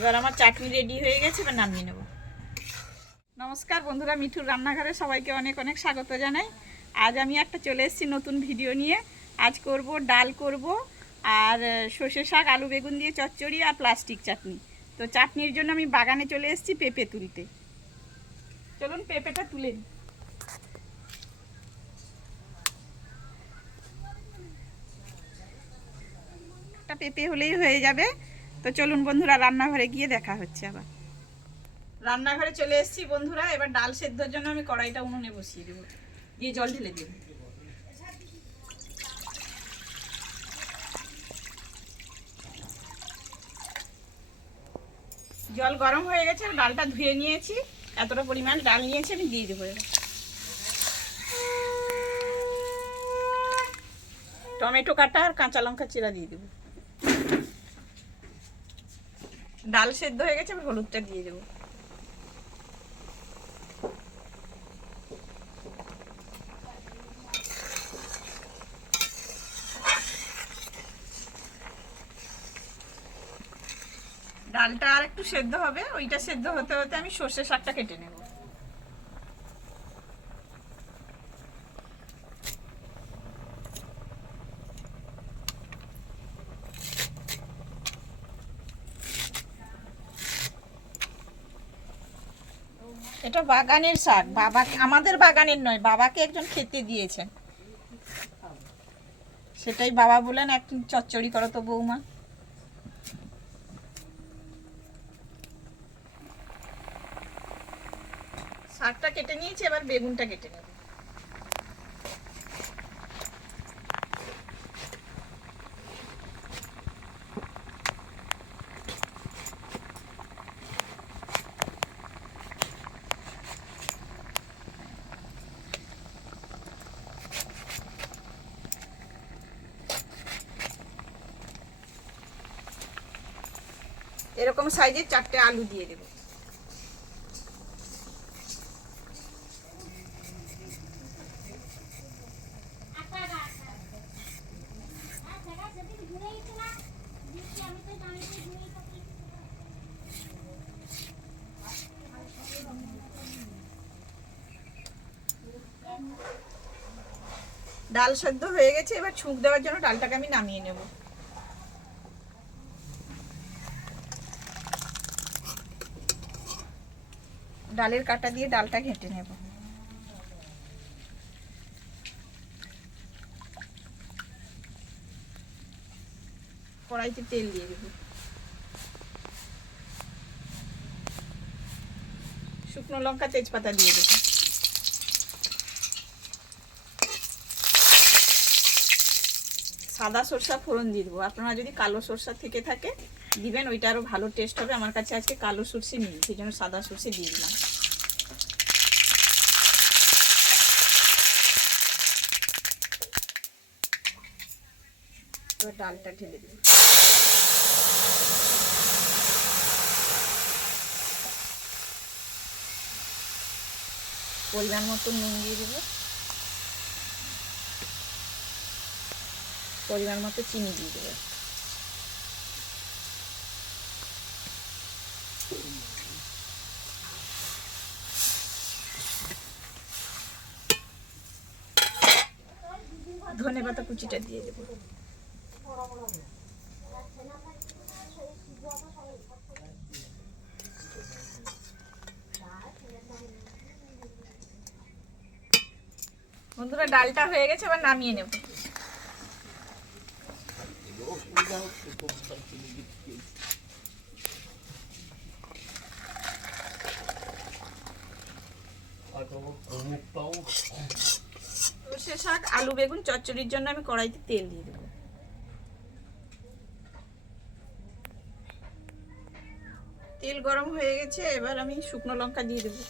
এবার আমার চাটনি রেডি হয়ে গেছে, এবার নামিয়ে নেব। নমস্কার বন্ধুরা, মিঠুর রান্নাঘরে সবাইকে অনেক অনেক স্বাগত জানাই। আজ আমি একটা চলে এসেছি নতুন ভিডিও নিয়ে। আজ করব ডাল করব, আর সর্ষে শাক, আলু বেগুন দিয়ে চচ্চড়ি আর প্লাস্টিক চাটনি। তো চাটনির জন্য আমি বাগানে চলে এসেছি পেঁপে তুলতে। চলুন পেঁপেটা তুলে নিই। একটা পেঁপে হলেই হয়ে যাবে। তো চলুন বন্ধুরা, রান্নাঘরে গিয়ে দেখা হচ্ছে আবার। রান্নাঘরে চলে এসেছি বন্ধুরা, এবার ডাল সেদ্ধর জন্য আমি কড়াইটা উনুনে বসিয়ে দেবো। দিয়ে জল ঢেলে দেবো। জল গরম হয়ে গেছে, আর ডালটা ধুয়ে নিয়েছি। এতটা পরিমাণ ডাল নিয়েছি, আমি দিয়ে দেবো এবার। টমেটো কাটা আর কাঁচা লঙ্কা চিরা দিয়ে দেবো। ডাল সেদ্ধ হয়ে গেছে, আমি হলুদটা দিয়ে দেবো। ডালটা আর একটু সেদ্ধ হবে, ওইটা সেদ্ধ হতে হতে আমি সর্ষে শাকটা কেটে নেব। এটা বাগানের শাক। বাবা, আমাদের বাগানের নয়, বাবাকে একজন খেতে দিয়েছেন। সেটাই বাবা বলেন, এক চচ্চড়ি করো তো বৌমা। শাকটা কেটে নিয়েছি, এবার বেগুনটা কেটে নেব। এরকম সাইজের চারটে আলু দিয়ে দেবো। ডাল সেদ্ধ হয়ে গেছে, এবার ছুঁক দেওয়ার জন্য ডালটাকে আমি নামিয়ে নেব। ডালের কাটা দিয়ে ডালটা ঘেঁটে নেব। কড়াইতে তেল দিয়ে দেব। শুকনো লঙ্কা, তেজপাতা দিয়ে দেবো। সাদা সরষা ফোড়ন দিয়ে দেবো। আপনারা যদি কালো সরষা থেকে থাকে দিবেন, ওইটা আরও ভালো টেস্ট হবে। আমার কাছে আজকে কালো সরষে নেই, সেই জন্য সাদা সরষে দিয়ে দিলাম। ডালটা ঢেলে দেবো পরিমাণ মতো নুন দিয়ে দেবো। পরিমাণ মতো চিনি দিয়ে দেবো ধনে পাতা কুচিটা দিয়ে দেবো। বন্ধুরা ডালটা হয়ে গেছে এবার নামিয়ে নেব। সর্ষে শাক, আলু বেগুন, চচ্চড়ির জন্য আমি কড়াইতে তেল দিয়ে দেবো। তেল গরম হয়ে গেছে, এবার আমি শুকনো লঙ্কা দিয়ে দেবো।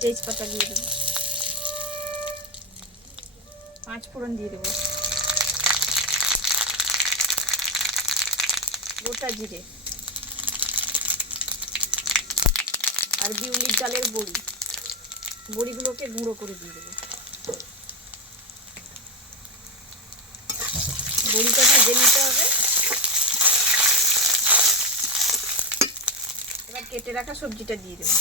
তেজপাতা দিয়ে দেবো। পাঁচ ফোড়ন দিয়ে দেবো। গোটা জিরে। আর বিউলির ডালের বড়ি। বড়িগুলোকে গুঁড়ো করে দিয়ে দেবো। বড়িটা ভেজে নিতে হবে। এবার কেটে রাখা সবজিটা দিয়ে দেবো।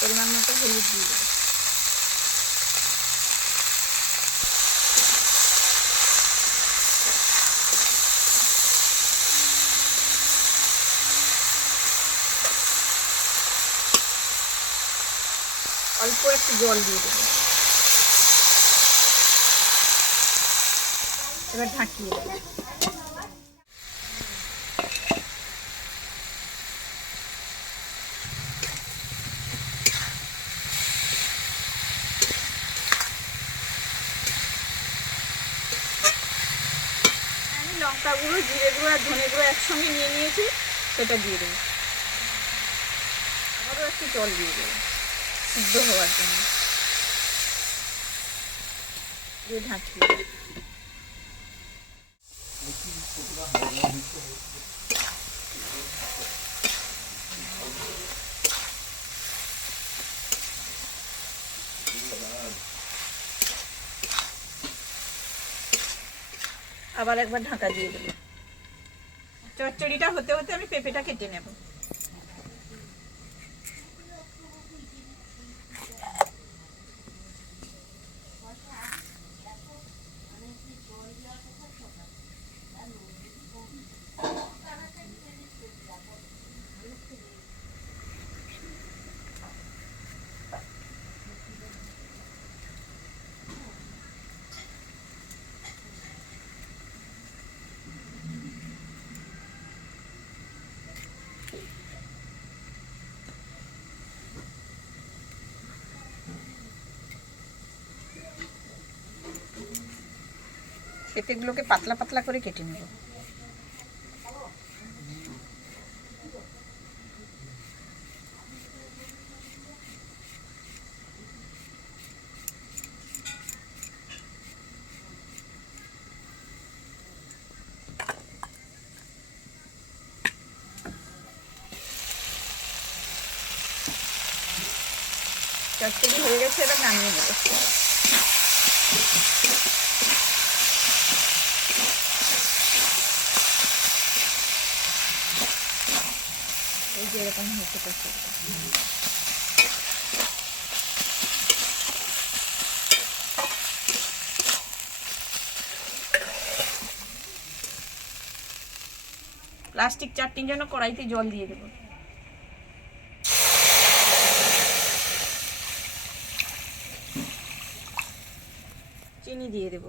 পরিমাণ মতো হলুদ দিয়ে দেবো। অল্প একটু জল দিয়ে দেবো। এবার ঢাকিয়ে দেবো আমি গুঁড়ো জিরে গুঁড়ো আর ধনে গুঁড়ো একসঙ্গে নিয়ে নিয়েছি, সেটা দিয়ে দেবো। আবারও একটু জল দিয়ে দেবো, সিদ্ধ হওয়ার জন্য। দিয়ে ঢাকিয়ে আবার একবার ঢাকা দিয়ে দেবো। চচ্চড়িটা হতে হতে আমি পেঁপেটা কেটে নেব। পেঁপেগুলোকে পাতলা পাতলা করে কেটে নেব। চচ্চড়ি হয়ে গেছে এবার নামিয়ে নেব। যে এরকম হয়েছে চচ্চড়িটা প্লাস্টিক চারটির জন্য কড়াইতে জল দিয়ে দেবো। চিনি দিয়ে দেব।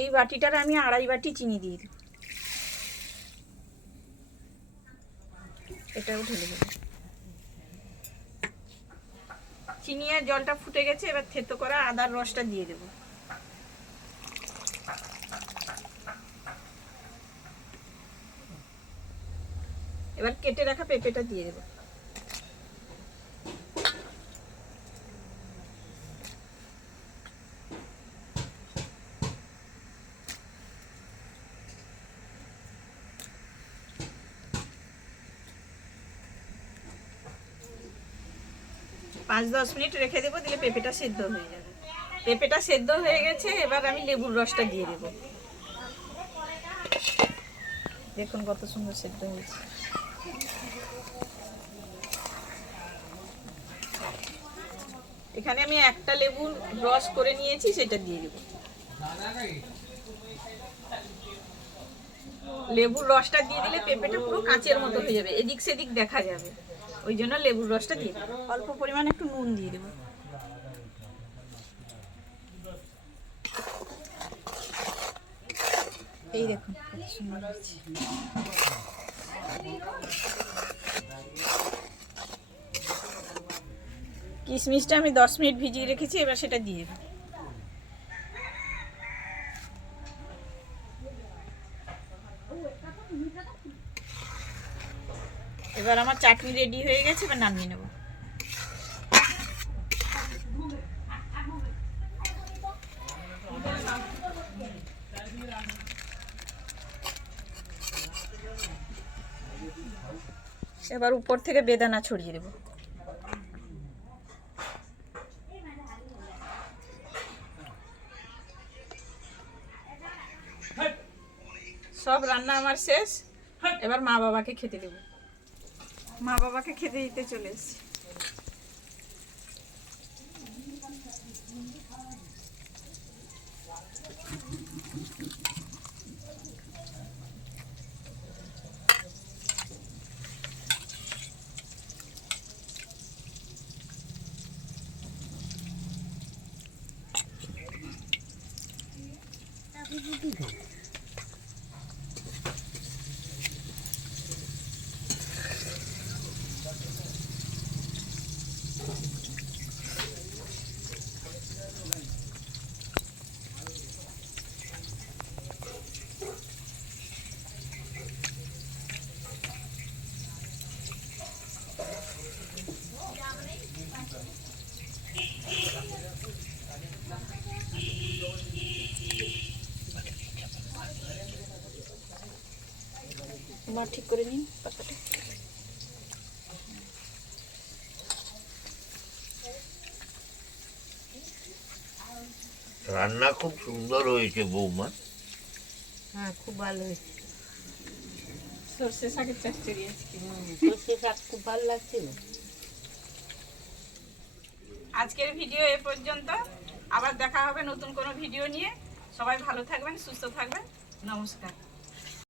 এই বাটিটার আমি আড়াই বাটি চিনি দিয়ে দেব। এটাও ঢেলে দেবো চিনি আর জলটা ফুটে গেছে, এবার থেতো করা আদার রসটা দিয়ে দেবো। এবার কেটে রাখা পেঁপেটা দিয়ে দেবো। পাঁচ দশ মিনিট রেখে দেবো, দিলে পেঁপেটা সেদ্ধ হয়ে যাবে। পেঁপেটা সেদ্ধ হয়ে গেছে, এবার আমি লেবুর রসটা দিয়ে দেবো। দেখুন কত সুন্দর সেদ্ধ হয়েছে। এখানে আমি একটা লেবুর রস করে নিয়েছি, সেটা দিয়ে দেবো। লেবুর রসটা দিয়ে দিলে পেঁপেটা পুরো কাঁচের মতো হয়ে যাবে, এদিক সেদিক দেখা যাবে। ওই জন্য লেবুর রসটা দিয়ে অল্প পরিমাণে একটু নুন দিয়ে দেবো। এই দেখুন কিশমিশটা আমি দশ মিনিট ভিজিয়ে রেখেছি, এবার সেটা দিয়ে দেবো। এবার আমার চাটনি রেডি হয়ে গেছে, এবার নামিয়ে নেব। এবার উপর থেকে বেদানা ছড়িয়ে দেবো। সব রান্না আমার শেষ। এবার মা বাবাকে খেতে দেব। মা বাবাকে খেতে দিতে চলে এসেছি। মা ঠিক করে নিন পাতাটা। রান্না খুব সুন্দর হয়েছে বৌমা। হ্যাঁ খুব ভালো হয়েছে। সর্ষে শাকের চচ্চড়ি আজকে। সর্ষে শাক খুব ভালো লাগছিল আজকের ভিডিও এ পর্যন্ত। আবার দেখা হবে নতুন কোনো ভিডিও নিয়ে। সবাই ভালো থাকবেন সুস্থ থাকবেন। নমস্কার।